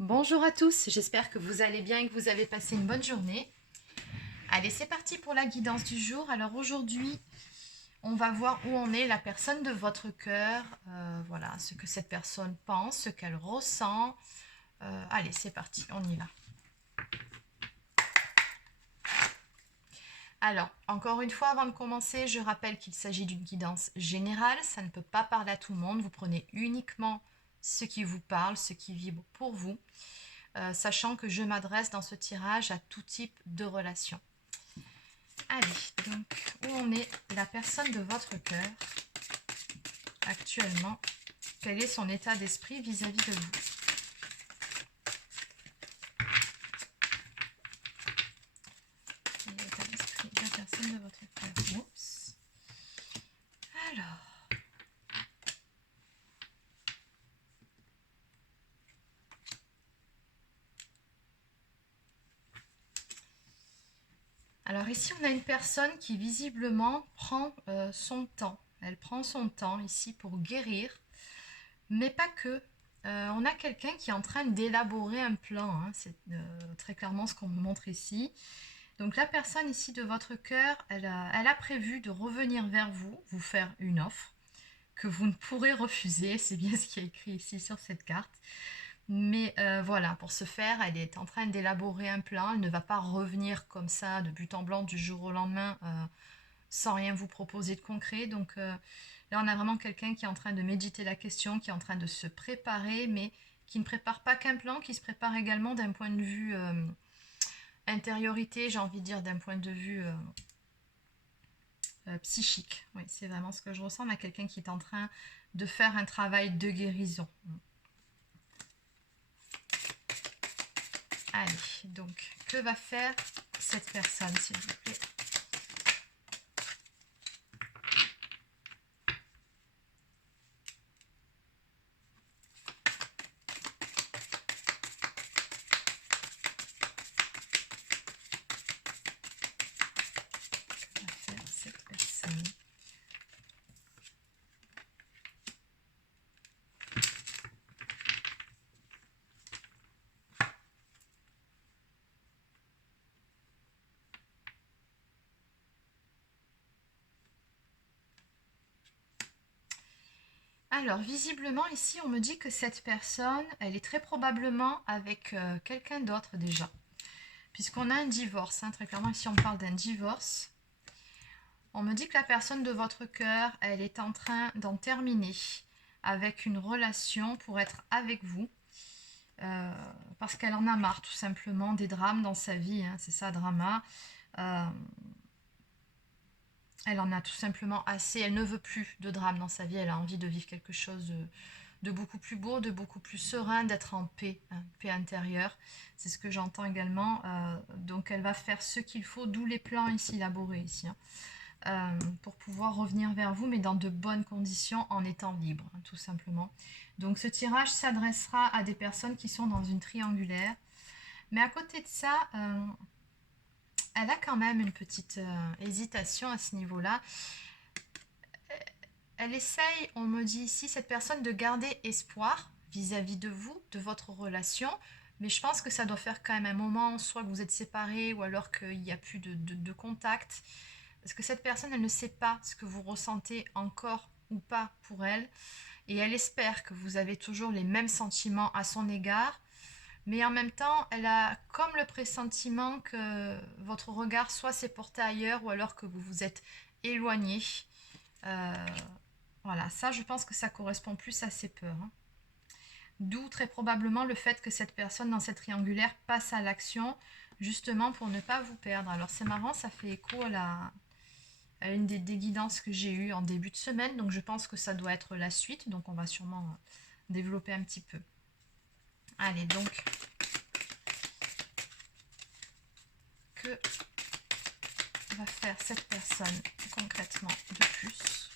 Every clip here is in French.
Bonjour à tous, j'espère que vous allez bien et que vous avez passé une bonne journée. Allez, c'est parti pour la guidance du jour. Alors aujourd'hui, on va voir où en est la personne de votre cœur. Voilà, ce que cette personne pense, ce qu'elle ressent. Allez, c'est parti, on y va. Alors, encore une fois, avant de commencer, je rappelle qu'il s'agit d'une guidance générale. Ça ne peut pas parler à tout le monde. Vous prenez uniquement ce qui vous parle, ce qui vibre pour vous. Sachant que je m'adresse dans ce tirage à tout type de relation. Allez, donc, où en est la personne de votre cœur actuellement? Quel est son état d'esprit vis-à-vis de vous? L'état d'esprit de la personne de votre cœur. Oups. Alors ici, on a une personne qui visiblement prend son temps. Elle prend son temps ici pour guérir, mais pas que. On a quelqu'un qui est en train d'élaborer un plan. Hein. C'est très clairement ce qu'on me montre ici. Donc la personne ici de votre cœur, elle a prévu de revenir vers vous, vous faire une offre que vous ne pourrez refuser. C'est bien ce qui est écrit ici sur cette carte. Mais voilà, pour ce faire, elle est en train d'élaborer un plan. Elle ne va pas revenir comme ça, de but en blanc, du jour au lendemain, sans rien vous proposer de concret. Donc là, on a vraiment quelqu'un qui est en train de méditer la question, qui est en train de se préparer, mais qui ne prépare pas qu'un plan, qui se prépare également d'un point de vue intériorité, j'ai envie de dire, d'un point de vue psychique. Oui, c'est vraiment ce que je ressens. On a quelqu'un qui est en train de faire un travail de guérison. Allez, donc, que va faire cette personne, s'il vous plaît? Que va faire cette personne? Alors, visiblement, ici, on me dit que cette personne, elle est très probablement avec quelqu'un d'autre déjà. Puisqu'on a un divorce, hein, très clairement, ici, on parle d'un divorce. On me dit que la personne de votre cœur, elle est en train d'en terminer avec une relation pour être avec vous. Parce qu'elle en a marre, tout simplement, des drames dans sa vie. Hein, c'est ça, drama. Elle en a tout simplement assez. Elle ne veut plus de drame dans sa vie. Elle a envie de vivre quelque chose de beaucoup plus beau, de beaucoup plus serein, d'être en paix, hein, paix intérieure. C'est ce que j'entends également. Donc elle va faire ce qu'il faut, d'où les plans ici élaborés ici, hein, pour pouvoir revenir vers vous, mais dans de bonnes conditions, en étant libre, hein, tout simplement. Donc ce tirage s'adressera à des personnes qui sont dans une triangulaire. Mais à côté de ça, elle a quand même une petite hésitation à ce niveau-là. Elle essaye, on me dit ici, cette personne de garder espoir vis-à-vis de vous, de votre relation. Mais je pense que ça doit faire quand même un moment, soit que vous êtes séparés ou alors qu'il n'y a plus de contact. Parce que cette personne, elle ne sait pas ce que vous ressentez encore ou pas pour elle. Et elle espère que vous avez toujours les mêmes sentiments à son égard. Mais en même temps, elle a comme le pressentiment que votre regard soit s'est porté ailleurs ou alors que vous vous êtes éloigné. Voilà, ça je pense que ça correspond plus à ses peurs. Hein. D'où très probablement le fait que cette personne dans cette triangulaire passe à l'action justement pour ne pas vous perdre. Alors c'est marrant, ça fait écho à une des guidances que j'ai eues en début de semaine, donc je pense que ça doit être la suite, donc on va sûrement développer un petit peu. Allez, donc, que va faire cette personne concrètement de plus?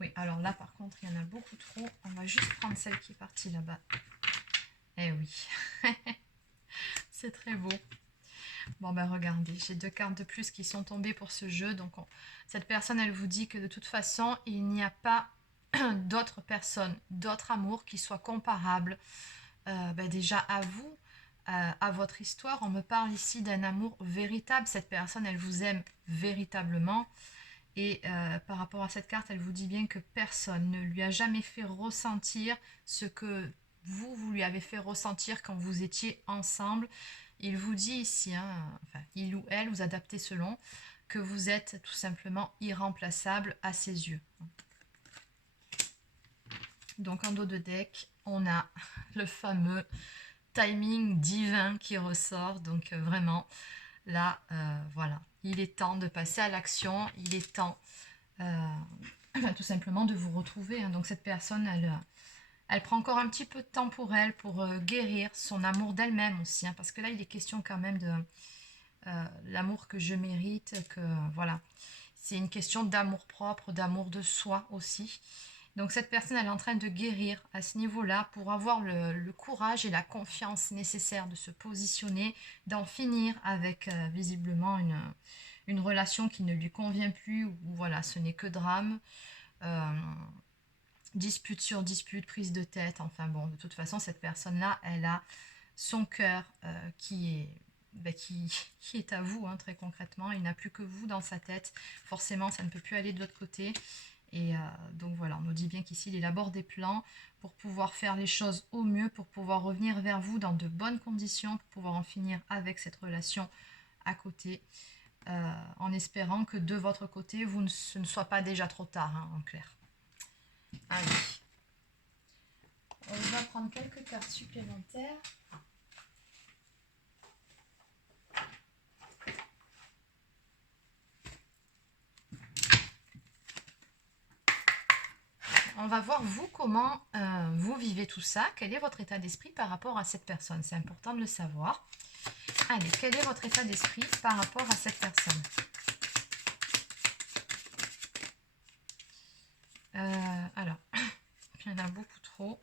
Oui, alors là par contre il y en a beaucoup trop. On va juste prendre celle qui est partie là-bas. Eh oui, c'est très beau. Bon ben regardez, j'ai 2 cartes de plus qui sont tombées pour ce jeu. Donc cette personne, elle vous dit que de toute façon, il n'y a pas d'autres personnes, d'autres amours qui soient comparables déjà à vous, à votre histoire. On me parle ici d'un amour véritable. Cette personne, elle vous aime véritablement. Et par rapport à cette carte, elle vous dit bien que personne ne lui a jamais fait ressentir ce que vous lui avez fait ressentir quand vous étiez ensemble. Il vous dit ici, hein, enfin, il ou elle, vous adaptez selon, que vous êtes tout simplement irremplaçable à ses yeux. Donc en dos de deck, on a le fameux timing divin qui ressort. Donc vraiment, là, voilà, il est temps de passer à l'action. Il est temps tout simplement de vous retrouver. Hein. Donc cette personne, elle prend encore un petit peu de temps pour elle, pour guérir son amour d'elle-même aussi. Hein, parce que là, il est question quand même de l'amour que je mérite, que voilà. C'est une question d'amour propre, d'amour de soi aussi. Donc cette personne, elle est en train de guérir à ce niveau-là pour avoir le courage et la confiance nécessaire de se positionner, d'en finir avec visiblement une relation qui ne lui convient plus, ou voilà, ce n'est que drame. Dispute sur dispute, prise de tête, enfin bon, de toute façon, cette personne-là, elle a son cœur qui est à vous, hein, très concrètement. Il n'a plus que vous dans sa tête. Forcément, ça ne peut plus aller de l'autre côté. Et donc voilà, on nous dit bien qu'ici, il élabore des plans pour pouvoir faire les choses au mieux, pour pouvoir revenir vers vous dans de bonnes conditions, pour pouvoir en finir avec cette relation à côté, en espérant que de votre côté, ce ne soit pas déjà trop tard, hein, en clair. Allez, on va prendre quelques cartes supplémentaires. On va voir vous comment vous vivez tout ça. Quel est votre état d'esprit par rapport à cette personne? C'est important de le savoir. Allez, quel est votre état d'esprit par rapport à cette personne? Alors, il y en a beaucoup trop.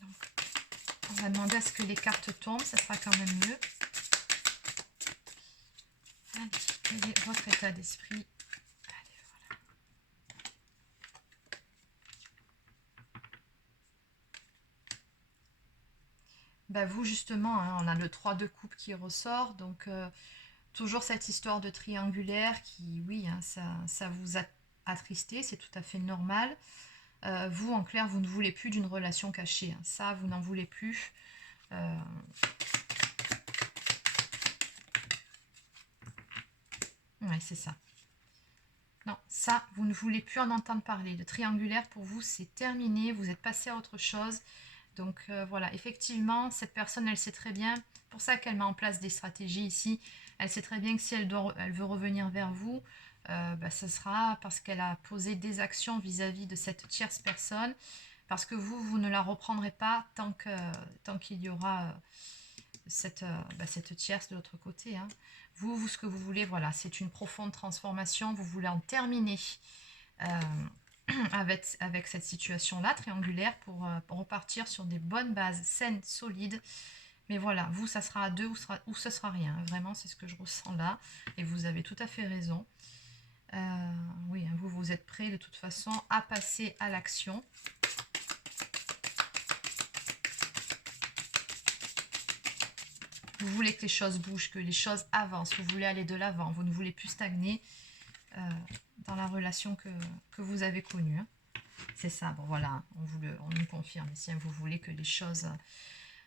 Donc, on va demander à ce que les cartes tombent, ça sera quand même mieux. Allez, quel est votre état d'esprit? Bah vous justement, hein, on a le 3 de coupe qui ressort, donc toujours cette histoire de triangulaire qui, oui, hein, ça vous a attristé, c'est tout à fait normal. Vous, en clair, vous ne voulez plus d'une relation cachée, hein, ça, vous n'en voulez plus. Ouais, c'est ça. Non, ça, vous ne voulez plus en entendre parler. Le triangulaire, pour vous, c'est terminé, vous êtes passé à autre chose. Donc voilà, effectivement, cette personne, elle sait très bien, pour ça qu'elle met en place des stratégies ici, elle sait très bien que si elle veut revenir vers vous, ce sera parce qu'elle a posé des actions vis-à-vis de cette tierce personne, parce que vous ne la reprendrez pas tant qu'il y aura cette tierce de l'autre côté. Hein. Vous, ce que vous voulez, voilà, c'est une profonde transformation, vous voulez en terminer avec cette situation-là, triangulaire, pour repartir sur des bonnes bases saines, solides. Mais voilà, vous, ça sera à deux ou ce sera rien. Vraiment, c'est ce que je ressens là. Et vous avez tout à fait raison. Oui, vous êtes prêts de toute façon à passer à l'action. Vous voulez que les choses bougent, que les choses avancent. Vous voulez aller de l'avant. Vous ne voulez plus stagner dans la relation que vous avez connue. Hein. C'est ça, bon voilà, on nous confirme ici, hein, vous voulez que les choses,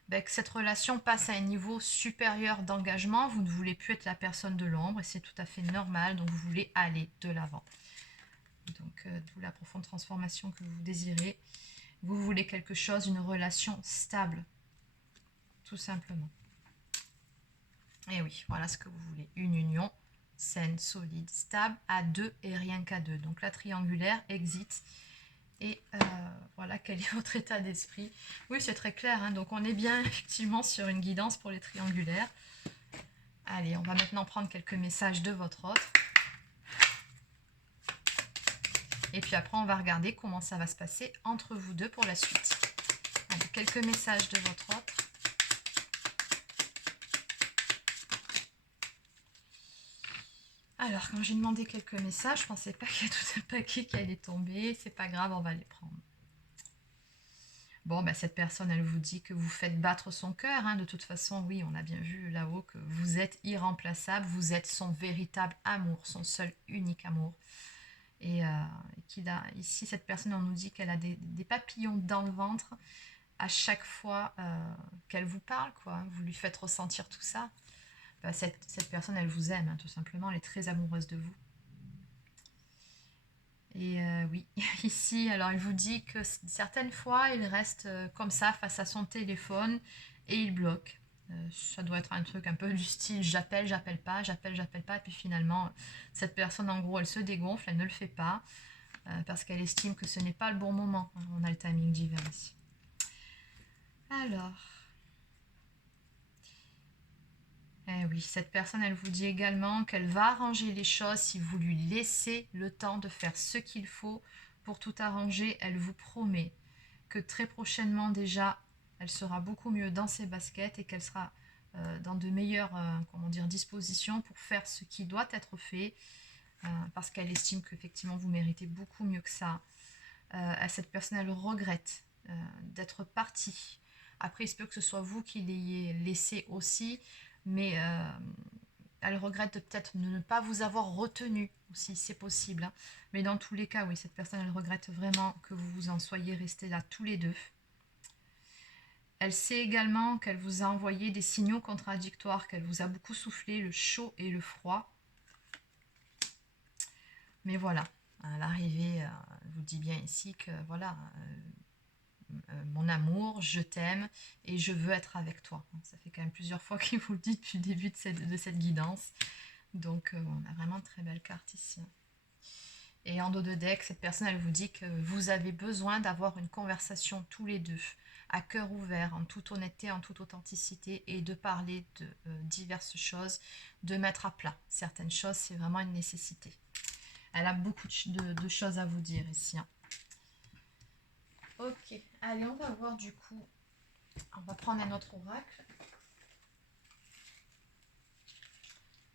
que cette relation passe à un niveau supérieur d'engagement, vous ne voulez plus être la personne de l'ombre, et c'est tout à fait normal, donc vous voulez aller de l'avant. Donc, d'où la profonde transformation que vous désirez. Vous voulez quelque chose, une relation stable, tout simplement. Et oui, voilà ce que vous voulez, une union saine, solide, stable, à deux et rien qu'à deux. Donc la triangulaire, exit. Et voilà, quel est votre état d'esprit? Oui, c'est très clair, hein, donc on est bien effectivement sur une guidance pour les triangulaires. Allez, on va maintenant prendre quelques messages de votre autre. Et puis après, on va regarder comment ça va se passer entre vous deux pour la suite. Allez, quelques messages de votre autre. Alors, quand j'ai demandé quelques messages, je pensais pas qu'il y a tout un paquet qui allait tomber. C'est pas grave, on va les prendre. Bon, ben, cette personne, elle vous dit que vous faites battre son cœur. Hein. De toute façon, oui, on a bien vu là-haut que vous êtes irremplaçable. Vous êtes son véritable amour, son seul unique amour. Et qu'il a ici, cette personne, on nous dit qu'elle a des papillons dans le ventre à chaque fois qu'elle vous parle, quoi. Vous lui faites ressentir tout ça. Ben, cette personne, elle vous aime, hein, tout simplement. Elle est très amoureuse de vous. Et oui, ici, alors il vous dit que certaines fois, il reste comme ça face à son téléphone et il bloque. Ça doit être un truc un peu du style j'appelle pas, j'appelle pas. Et puis finalement, cette personne, en gros, elle se dégonfle, elle ne le fait pas parce qu'elle estime que ce n'est pas le bon moment. On a le timing d'hiver ici. Alors, eh oui, cette personne, elle vous dit également qu'elle va arranger les choses si vous lui laissez le temps de faire ce qu'il faut pour tout arranger. Elle vous promet que très prochainement déjà, elle sera beaucoup mieux dans ses baskets et qu'elle sera dans de meilleures dispositions pour faire ce qui doit être fait parce qu'elle estime qu'effectivement vous méritez beaucoup mieux que ça. Cette personne, elle regrette d'être partie. Après, il se peut que ce soit vous qui l'ayez laissé aussi, mais elle regrette de peut-être ne pas vous avoir retenu aussi, c'est possible. Hein. Mais dans tous les cas, oui, cette personne, elle regrette vraiment que vous en soyez restés là tous les deux. Elle sait également qu'elle vous a envoyé des signaux contradictoires, qu'elle vous a beaucoup soufflé le chaud et le froid. Mais voilà, à l'arrivée, elle vous dit bien ici que voilà, mon amour, je t'aime et je veux être avec toi. Ça fait quand même plusieurs fois qu'il vous le dit depuis le début de cette guidance. Donc on a vraiment de très belles cartes ici. Et en dos de deck, cette personne, elle vous dit que vous avez besoin d'avoir une conversation tous les deux, à cœur ouvert, en toute honnêteté, en toute authenticité, et de parler de diverses choses, de mettre à plat certaines choses, c'est vraiment une nécessité. Elle a beaucoup de choses à vous dire ici. Hein. Ok, allez, on va voir du coup. On va prendre un autre oracle.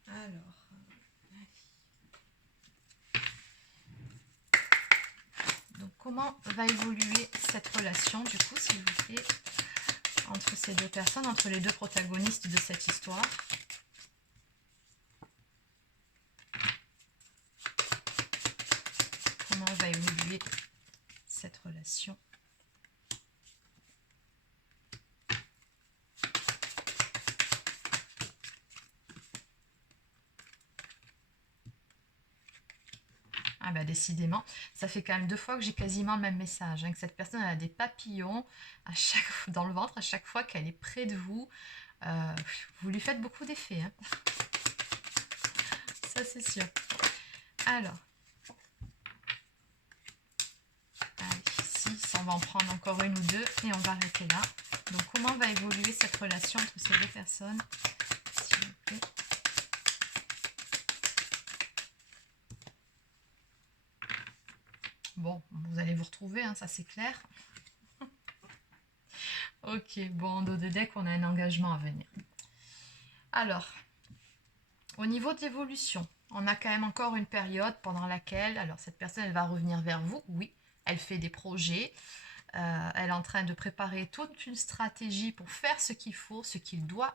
Alors, donc comment va évoluer cette relation du coup, s'il vous plaît, entre ces deux personnes, entre les deux protagonistes de cette histoire? Comment va évoluer cette relation? Ah bah décidément, ça fait quand même 2 fois que j'ai quasiment le même message, hein, que cette personne elle a des papillons dans le ventre à chaque fois qu'elle est près de vous. Vous lui faites beaucoup d'effets, hein. Ça c'est sûr. Alors, allez, ici, on va en prendre encore une ou deux et on va arrêter là. Donc comment va évoluer cette relation entre ces deux personnes, s'il vous plaît? Bon, vous allez vous retrouver, hein, ça c'est clair. Ok, bon, en dos de deck, on a un engagement à venir. Alors, au niveau de l'évolution, on a quand même encore une période pendant laquelle, alors cette personne, elle va revenir vers vous, oui, elle fait des projets, elle est en train de préparer toute une stratégie pour faire ce qu'il faut, ce qui doit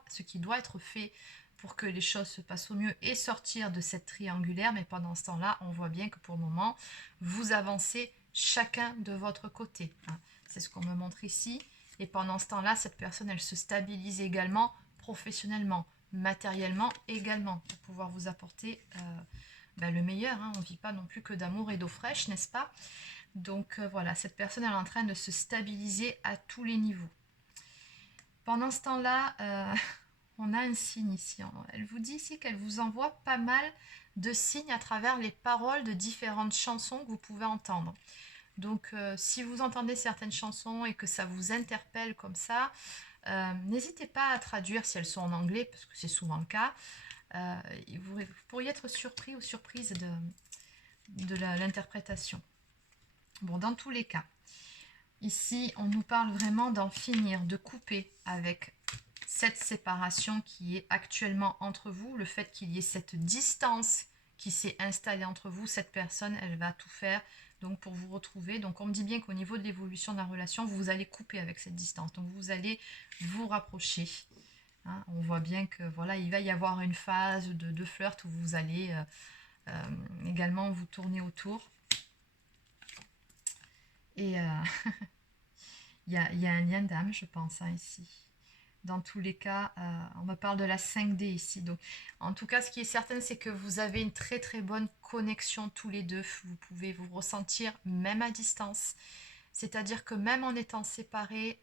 être fait pour que les choses se passent au mieux et sortir de cette triangulaire. Mais pendant ce temps-là, on voit bien que pour le moment, vous avancez chacun de votre côté. Hein. C'est ce qu'on me montre ici. Et pendant ce temps-là, cette personne, elle se stabilise également professionnellement, matériellement également, pour pouvoir vous apporter le meilleur. Hein. On ne vit pas non plus que d'amour et d'eau fraîche, n'est-ce pas? Donc voilà, cette personne elle est en train de se stabiliser à tous les niveaux. Pendant ce temps-là, on a un signe ici. Elle vous dit ici qu'elle vous envoie pas mal de signes à travers les paroles de différentes chansons que vous pouvez entendre. Donc si vous entendez certaines chansons et que ça vous interpelle comme ça, n'hésitez pas à traduire si elles sont en anglais, parce que c'est souvent le cas. Vous pourriez être surpris ou surprise de l'interprétation. Bon, dans tous les cas, ici, on nous parle vraiment d'en finir, de couper avec cette séparation qui est actuellement entre vous, le fait qu'il y ait cette distance qui s'est installée entre vous. Cette personne, elle va tout faire donc pour vous retrouver. Donc on me dit bien qu'au niveau de l'évolution de la relation, vous allez couper avec cette distance. Donc vous allez vous rapprocher. Hein. On voit bien que voilà, il va y avoir une phase de flirt où vous allez également vous tourner autour. Et il y a un lien d'âme, je pense, hein, ici. Dans tous les cas, on me parle de la 5D ici. Donc, en tout cas, ce qui est certain, c'est que vous avez une très très bonne connexion tous les deux. Vous pouvez vous ressentir même à distance. C'est-à-dire que même en étant séparés,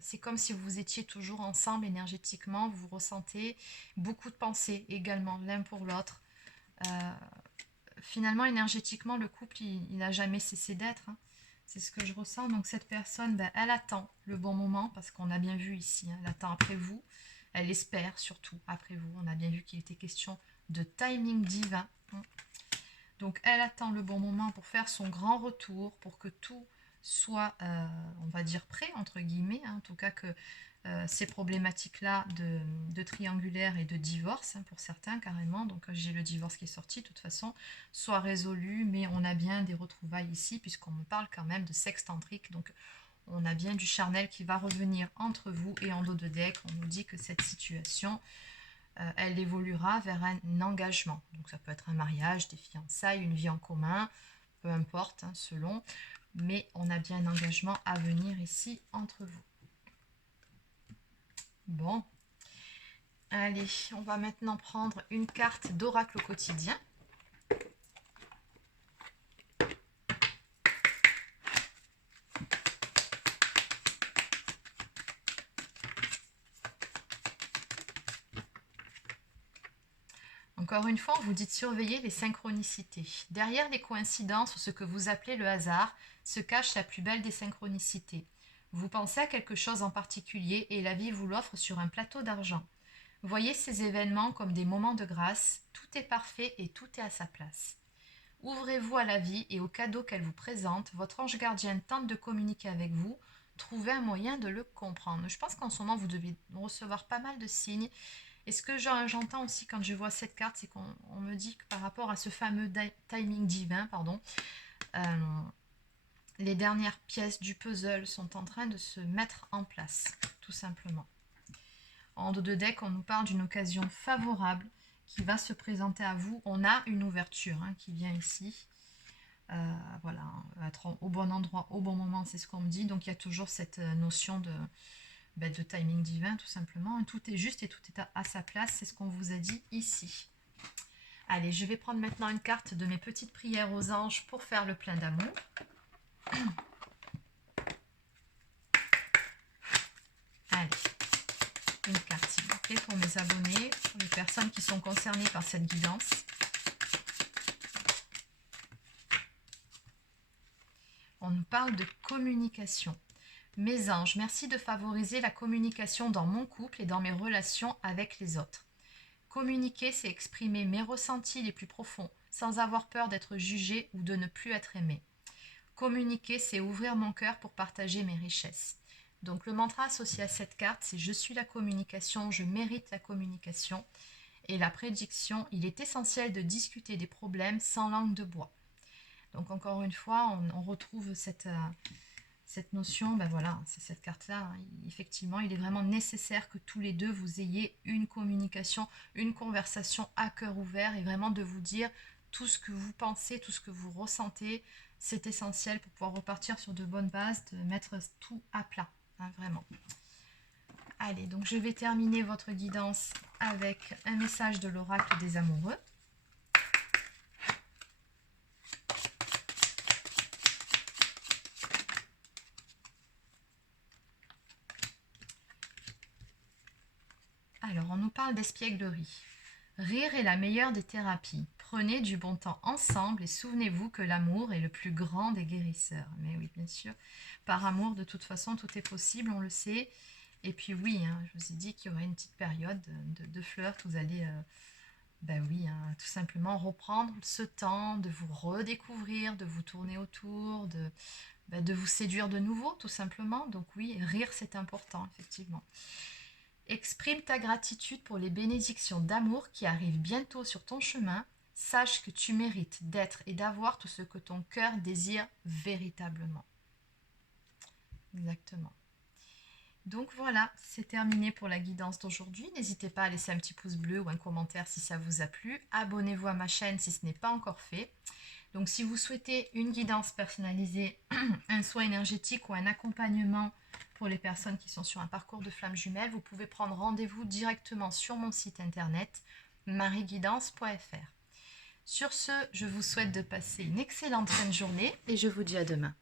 c'est comme si vous étiez toujours ensemble énergétiquement. Vous ressentez beaucoup de pensées également, l'un pour l'autre. Finalement, énergétiquement, le couple, il n'a jamais cessé d'être. Hein. C'est ce que je ressens. Donc cette personne, ben, elle attend le bon moment, parce qu'on a bien vu ici, hein, elle attend après vous. Elle espère surtout après vous. On a bien vu qu'il était question de timing divin. Hein. Donc elle attend le bon moment pour faire son grand retour, pour que tout soit, on va dire, prêt, entre guillemets. Hein, en tout cas que ces problématiques-là de triangulaire et de divorce, hein, pour certains carrément, donc j'ai le divorce qui est sorti de toute façon, soit résolu, mais on a bien des retrouvailles ici, puisqu'on me parle quand même de sextantrique, donc on a bien du charnel qui va revenir entre vous, et en dos de deck, on nous dit que cette situation, elle évoluera vers un engagement, donc ça peut être un mariage, des fiançailles, une vie en commun, peu importe, hein, selon, mais on a bien un engagement à venir ici entre vous. Bon, allez, on va maintenant prendre une carte d'oracle au quotidien. Encore une fois, on vous dit de surveiller les synchronicités. Derrière les coïncidences ou ce que vous appelez le hasard, se cache la plus belle des synchronicités. Vous pensez à quelque chose en particulier et la vie vous l'offre sur un plateau d'argent. Voyez ces événements comme des moments de grâce, tout est parfait et tout est à sa place. Ouvrez-vous à la vie et aux cadeaux qu'elle vous présente. Votre ange gardien tente de communiquer avec vous. Trouvez un moyen de le comprendre. Je pense qu'en ce moment, vous devez recevoir pas mal de signes. Et ce que j'entends aussi quand je vois cette carte, c'est qu'on me dit que par rapport à ce fameux timing divin, les dernières pièces du puzzle sont en train de se mettre en place, tout simplement. En dos de deck, on nous parle d'une occasion favorable qui va se présenter à vous. On a une ouverture, hein, qui vient ici. Voilà, être au bon endroit, au bon moment, c'est ce qu'on me dit. Donc il y a toujours cette notion de timing divin, tout simplement. Tout est juste et tout est à sa place, c'est ce qu'on vous a dit ici. Allez, je vais prendre maintenant une carte de mes petites prières aux anges pour faire le plein d'amour. Allez, une carte s'il vous plaît pour mes abonnés, pour les personnes qui sont concernées par cette guidance. On nous parle de communication. Mes anges, merci de favoriser la communication dans mon couple et dans mes relations avec les autres. Communiquer, c'est exprimer mes ressentis les plus profonds, sans avoir peur d'être jugé ou de ne plus être aimé. Communiquer, c'est ouvrir mon cœur pour partager mes richesses. Donc le mantra associé à cette carte, c'est « Je suis la communication, je mérite la communication ». Et la prédiction, il est essentiel de discuter des problèmes sans langue de bois. Donc encore une fois, on retrouve cette notion, ben voilà, c'est cette carte-là. Effectivement, il est vraiment nécessaire que tous les deux, vous ayez une communication, une conversation à cœur ouvert et vraiment de vous dire tout ce que vous pensez, tout ce que vous ressentez. C'est essentiel pour pouvoir repartir sur de bonnes bases, de mettre tout à plat, hein, vraiment. Allez, donc je vais terminer votre guidance avec un message de l'oracle des amoureux. Alors, on nous parle d'espièglerie. Rire est la meilleure des thérapies. Prenez du bon temps ensemble et souvenez-vous que l'amour est le plus grand des guérisseurs. Mais oui, bien sûr, par amour, de toute façon, tout est possible, on le sait. Et puis oui, hein, je vous ai dit qu'il y aurait une petite période de flirt. Vous allez, oui, hein, tout simplement reprendre ce temps de vous redécouvrir, de vous tourner autour, de vous séduire de nouveau, tout simplement. Donc oui, rire, c'est important, effectivement. Exprime ta gratitude pour les bénédictions d'amour qui arrivent bientôt sur ton chemin. Sache que tu mérites d'être et d'avoir tout ce que ton cœur désire véritablement. Exactement. Donc voilà, c'est terminé pour la guidance d'aujourd'hui. N'hésitez pas à laisser un petit pouce bleu ou un commentaire si ça vous a plu. Abonnez-vous à ma chaîne si ce n'est pas encore fait. Donc si vous souhaitez une guidance personnalisée, un soin énergétique ou un accompagnement pour les personnes qui sont sur un parcours de flamme jumelle, vous pouvez prendre rendez-vous directement sur mon site internet marieguidance.fr. Sur ce, je vous souhaite de passer une excellente fin de journée et je vous dis à demain.